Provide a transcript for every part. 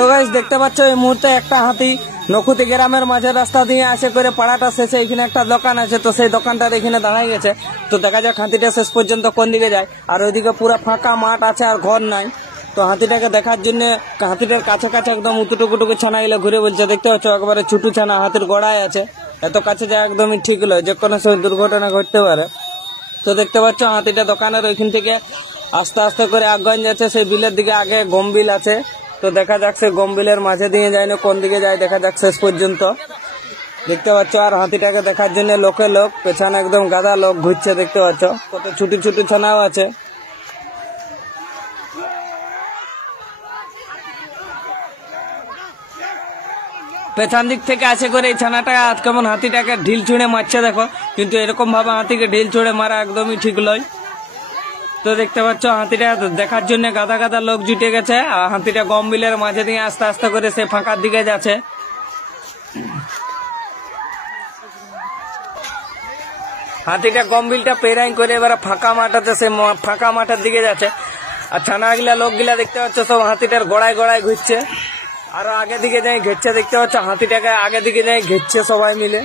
তো গাইস দেখতে পাচ্ছ এই মুহূর্তে একটা হাতি নকুতি গ্রামের মাঝে রাস্তা দিয়ে আসে করে পাড়াটা শেষে এখানে একটা দোকান আছে, তো সেই দোকানটার এখানে দাঁড়াই গেছে। তো দেখা যাক হাতিটা শেষ পর্যন্ত কোন দিকে যায়। আর ওইদিকে পুরো ফাঁকা মাঠ আছে আর ঘর নাই। তো হাতিটাকে দেখার জন্য হাতিটার কাছে কাছে একদম উতুটুকুটুকু ছানা গুলো ঘুরে বলছে। দেখতে পাচ্ছ একবারে ছোট ছানা হাতির গোড়ায় আছে। এত কাছে যায় একদমই ঠিক নয়, যে কোনো সময় দুর্ঘটনা ঘটতে পারে। তো দেখতে পাচ্ছ হাতিটা দোকানের ওইখান থেকে আস্তে আস্তে করে আগান যাচ্ছে সেই বিলের দিকে। আগে গমবিল আছে, তো দেখা যাক সে গমবিলের মাঝে দিয়ে যায় না কোন দিকে যায়, দেখা যাক শেষ পর্যন্ত। দেখতে পাচ্ছ আর হাতিটাকে দেখার জন্য লোক পেছনে একদম গাদা লোক ঘুরছে। দেখতে পাচ্ছ কত ছোট ছোট ছানাও আছে। পেছন দিক থেকে আসে করে এই ছানাটা কেমন হাতিটাকে ঢিল ছুঁড়ে মারছে দেখো, কিন্তু এরকম ভাবে হাতিকে ঢিল ছুঁড়ে মারা একদমই ঠিক নয়। তো দেখতে পাচ্ছ হাতিটা দেখার জন্য গাদা গাদা লোক জুটে গেছে। আর হাতিটা গমবিলের মাঝে দিয়ে আস্তে আস্তে করে সে ফাঁকার দিকে যাচ্ছে। হাতিটা গমবিলটা পেরাই করে এবার ফাঁকা মাঠাতে সে ফাঁকা মাঠের দিকে যাচ্ছে। আর ছানাগুলা লোকগুলা দেখতে পাচ্ছ সব হাতিটার গোড়ায় গোড়ায় ঘুরছে। আরো আগে দিকে যাই ঘেরছে। দেখতে পাচ্ছ হাতিটাকে আগে দিকে যাই ঘেরছে সবাই মিলে।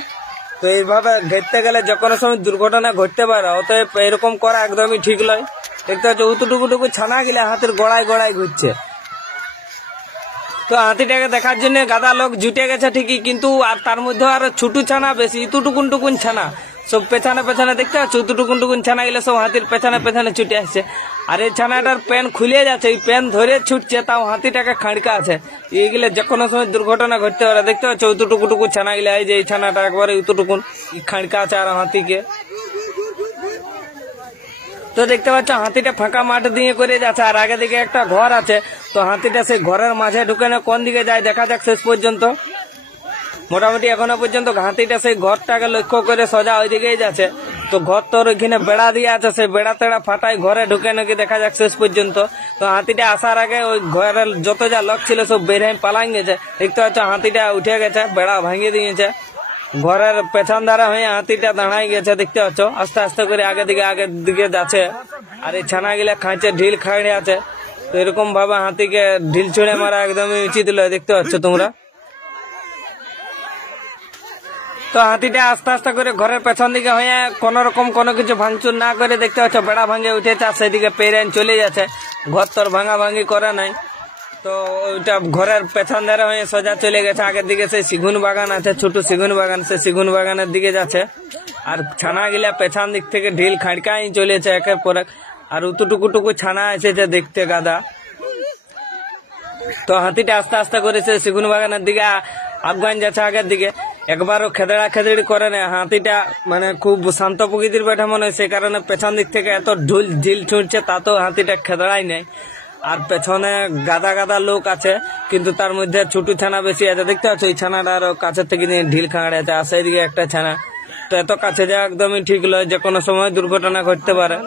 তো এইভাবে ঘেরতে গেলে যে কোনো সময় দুর্ঘটনা ঘটতে পারে, অতএব এরকম করা একদমই ঠিক নয়। দেখতে পাচ্ছ উতুটুকুটুকু ছানা গিলা হাতির গোড়ায় গোড়ায় ঘুরছে। তো হাতিটাকে দেখার জন্য গাদা লোক জুটে গেছে ঠিকই, কিন্তু আর তার মধ্যে আরো ছোট ছানা বেশি, ইতুটুকুন টুকুন ছানা সব পেছনে পেছনে দেখতে পাচ্ছ উতুটুকুন টুকুন ছানা গেলে সব হাতির পেছনে পেছনে ছুটে আসছে। আর এই ছানাটার প্যান খুলে যাচ্ছে, এই প্যান ধরে ছুটছে, তাও হাতিটাকে খাড়কা আছে। এইগুলো যে কোনো সময় দুর্ঘটনা ঘটতে পারে। দেখতে পাচ্ছ উতুটুকুটুকু ছানা গিলা, এই যে এই ছানাটা একবারে উতুটুকুন খাড়কা আছে আর হাতিকে। তো দেখতে পাচ্ছ হাতিটা ফাঁকা মাঠ দিয়ে করে যাচ্ছে। আর আগে দিকে একটা ঘর আছে, তো হাতিটা সেই ঘরের মাঝে ঢুকে না কোন দিকে যায় দেখা যাক শেষ পর্যন্ত। মোটামুটি এখনো পর্যন্ত হাতিটা সেই ঘরটাকে লক্ষ্য করে সোজা ওই দিকেই যাচ্ছে। তো ঘর তোর ওইখানে বেড়া দিয়ে আছে, সেই বেড়া তেড়া ফাটাই ঘরে ঢুকে নাকি দেখা যাক শেষ পর্যন্ত। তো হাতিটা আসার আগে ওই ঘরের যত যা লোক ছিল সব বেড়ে পালাই গেছে। দেখতে পাচ্ছ হাতিটা উঠে গেছে, বেড়া ভাঙিয়ে দিয়েছে। ঘরের পেছন ধারা হয়ে হাতিটা দাঁড়াই গেছে। দেখতে পাচ্ছ আস্তে আস্তে করে আগের দিকে যাচ্ছে। আর এই ছানা গিলা খাইছে, ঢিল খাইড়ে আছে। তো এরকম ভাবে হাতিকে ঢিল ছুঁড়ে মারা একদমই উচিত নয়। দেখতে পাচ্ছ তোমরা। তো হাতিটা আস্তে আস্তে করে ঘরের পেছন দিকে হয়ে কোন রকম কোনো কিছু ভাঙচুর না করে দেখতে পাচ্ছ বেড়া ভাঙে উঠেছে আর সেদিকে পেরেন চলে যাচ্ছে। ঘর তোর ভাঙা ভাঙি করে নাই। তো ওইটা ঘরের পেছন ধারে হয়ে সোজা চলে গেছে। আগের দিকে সেই সিগুন বাগান আছে, ছোট সিগুন বাগান, সে সিগুন বাগানের দিকে যাচ্ছে। আর ছানা গিলা পেছন দিক থেকে ঢিল খাড়কাই চলেছে একের পর এক। আর উতুটুকুটুকু ছানা এসেছে দেখতে গাদা। তো হাতিটা আস্তে আস্তে করে সে সিগুন বাগানের দিকে আফগান যাচ্ছে আগের দিকে। একবারও খেদড়া খেদড়ি করে না। হাতিটা মানে খুব শান্ত প্রকৃতির বেঠা মনে হয়, সে কারণে পেছন দিক থেকে এত ঢিল ছুটছে, তাতেও হাতিটা খেদড়াই নেই। আর পেছনে গাদা গাদা লোক আছে, কিন্তু তার মধ্যে ছোট ছানা বেশি আছে। দেখতে পাচ্ছ ওই ছানাটা আরো কাছের থেকে নিয়ে ঢিল খাঁড়ে আছে। আর সেইদিকে একটা ছানা। তো এত কাছে যাওয়া একদমই ঠিক নয়, যে কোনো সময় দুর্ঘটনা ঘটতে পারে।